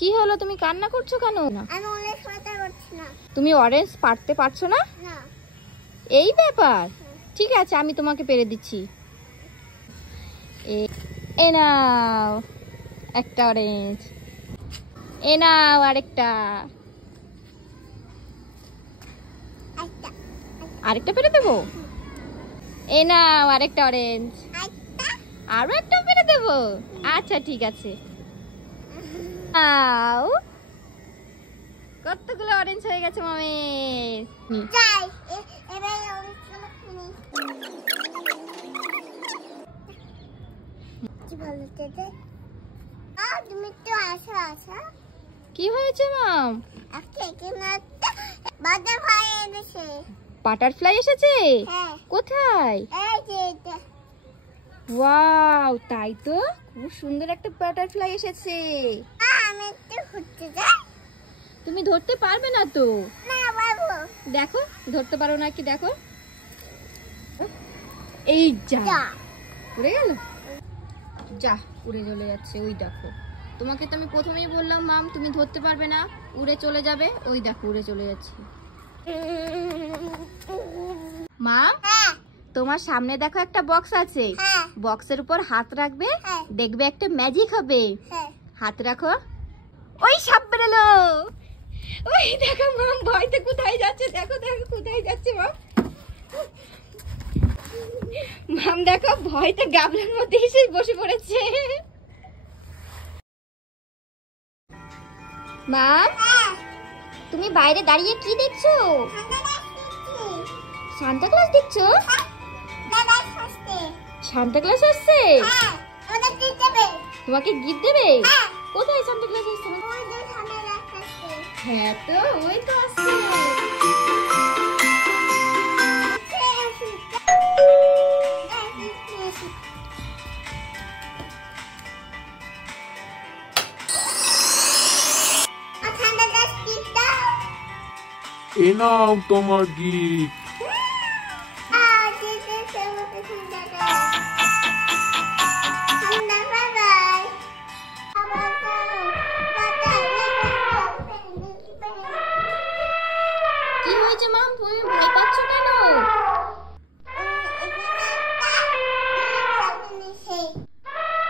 কি হলো, তুমি কান্না করছো কেন? আমি অরেঞ্জ পারতে পারছি না। তুমি অরেঞ্জ পারতে পারছো না? না। এই ব্যাপার, ঠিক আছে আমি তোমাকে পেরে দিচ্ছি। এ নাও একটা অরেঞ্জ, এ নাও আরেকটা। আরেকটা পেরে দেবো? এ নাও আরেকটা অরেঞ্জ, আরো একটা পেরে দেবো। আচ্ছা ঠিক আছে। কতগুলো অরেঞ্জ হয়ে গেছে মামের। কি হয়েছে মাম? বাটারফ্লাই এসেছে? কোথায়? ওয়াও, তাই তো, খুব সুন্দর একটা বাটারফ্লাই এসেছে। তুমি ধরতে পারবে না তো? দেখো ধরতে পারো না কি, দেখো এই যা উড়ে গেল, যা উড়ে চলে যাচ্ছে। ওই দেখো, তোমাকে তো আমি প্রথমেই বললাম মাম তুমি ধরতে পারবে না, উড়ে চলে যাবে। ওই দেখো উড়ে চলে যাচ্ছে। মাম তোমার সামনে দেখো একটা বক্স আছে, বক্সের উপর হাত রাখবে, দেখবে একটা ম্যাজিক হবে। হাত রাখো, ওই সাপ বেরোলো। ওই দেখো মাম, ভয়তে কোথায় যাচ্ছে, দেখো দেখো কোথায় যাচ্ছে মাম। মাম দেখো ভয়তে গাবলার মধ্যে এসে বসে পড়েছে। মাম তুমি বাইরে দাঁড়িয়ে কি দেখছো? সান্তা ক্লজ দেখছো? সান্তা ক্লজ আসছে, তোমাকে গিফট দেবে। কোথায় সান্তা ক্লজ আসছে? হ্যাঁ তো ওই তো আসছে। এ নাও তোমার গিফট। কি হয়েছে মাম, তুমি ভয় পাচ্ছ কেন?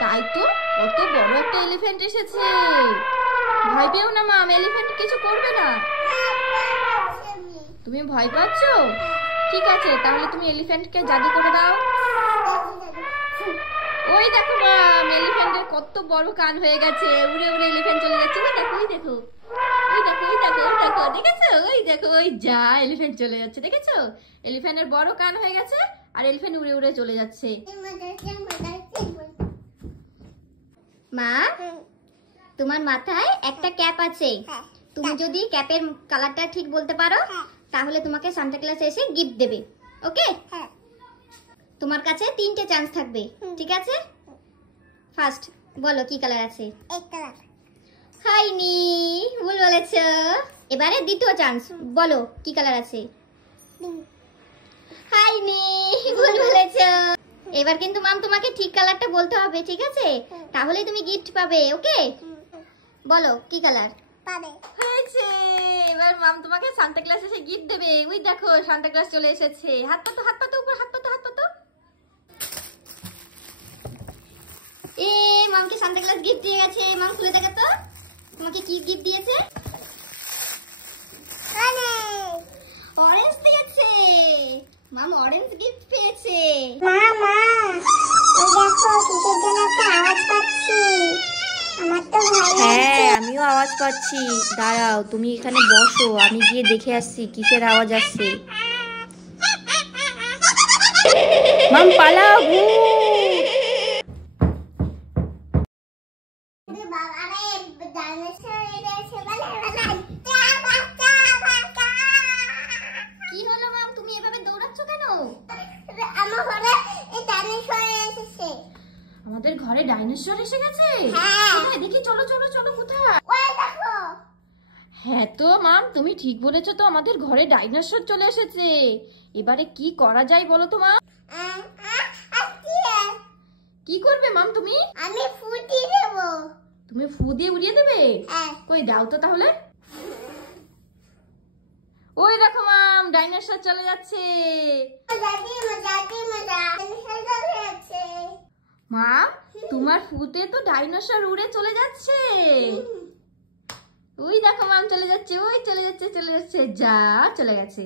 তাই তো, কত বড় একটা এলিফ্যান্ট এসেছে। ভয় পেও না মাম, এলিফ্যান্ট কিছু করবে না। তুমি ভয় পাচ্ছ? ঠিক আছে, তাহলে তুমি এলিফ্যান্টকে জাদু করে দাও। ওই দেখো মাম, এলিফ্যান্টের কত বড় কান হয়ে গেছে, উড়ে উড়ে এলিফ্যান্ট চলে যাচ্ছে। ওই দেখো ওই দেখো ওই দেখো ওই দেখো ওই দেখো, দেখেছো? ওই দেখো, ওই যা এলিফ্যান্ট চলে যাচ্ছে, দেখেছো? এলিফ্যান্টের বড় কান হয়ে গেছে আর এলিফ্যান্ট উড়ে উড়ে চলে যাচ্ছে। মা তোমার মাথায় একটা ক্যাপ আছে, তুমি যদি ক্যাপের কালারটা ঠিক বলতে পারো তাহলে তোমাকে সান্তা ক্লজ এসে গিফট দেবে। ওকে, তোমার কাছে 3টে চান্স থাকবে, ঠিক আছে? ফার্স্ট বলো কি কালার আছে? হয়নি, ভুল বলেছো। এবারে দ্বিতীয় চান্স, বলো কি কালার আছে? হয়নি, ভুল বলেছো। এবার কিন্তু মাম তোমাকে ঠিক কালারটা বলতে হবে, ঠিক আছে? তাহলেই তুমি গিফট পাবে। ওকে, বলো কি কালার? হয়েছে, এবার মাম তোমাকে সান্তা ক্লজ এসে গিফট দেবে। ওই দেখো সান্তা ক্লজ চলে এসেছে। হাত পাতো হাত পাতো উপর, হাত পাতো হাত পাতো। এ মামকে সান্তা ক্লজ গিফট দিয়ে গেছে। মাম খুলে দেখো তো তোমাকে কি গিফট দিয়েছে। অরেঞ্জ দিয়েছে। মাম অরেঞ্জ গিফট পেয়েছে। মামা দেখো কিসের জন্য একটা আওয়াজ পাচ্ছি, আমার তো ভয় লাগছে। হ্যাঁ আমিও আওয়াজ পাচ্ছি, দাঁড়াও তুমি এখানে বসো, আমি গিয়ে দেখে আসছি কিসের আওয়াজ আসছে। মাম পালাও, কি হলো মাম, তুমি এভাবে দৌড়াচ্ছ কেন? আমাদের ঘরে ডাইনোসর এসে গেছে। কোথায় দেখি, চলো চলো চলো, কোথায়? হ্যাঁ তো মাম তুমি ঠিক বলেছো তো, আমাদের ঘরে ডাইনোসর চলে এসেছে। এবারে কি করা যায় বলো তো মাম? কি করবে মাম তুমি? আমি ফুটি দেবো। তুমি ফু দিয়ে উড়িয়ে দেবে? হ্যাঁ। কই দাও তো তাহলে। ওই দেখো মাম, ডাইনোসর চলে যাচ্ছে। মা, তোমার ফুতে তো ডাইনোসর উড়ে চলে যাচ্ছে। ওই দেখো মাম চলে যাচ্ছে, ওই চলে যাচ্ছে, চলে যাচ্ছে, যা চলে গেছে।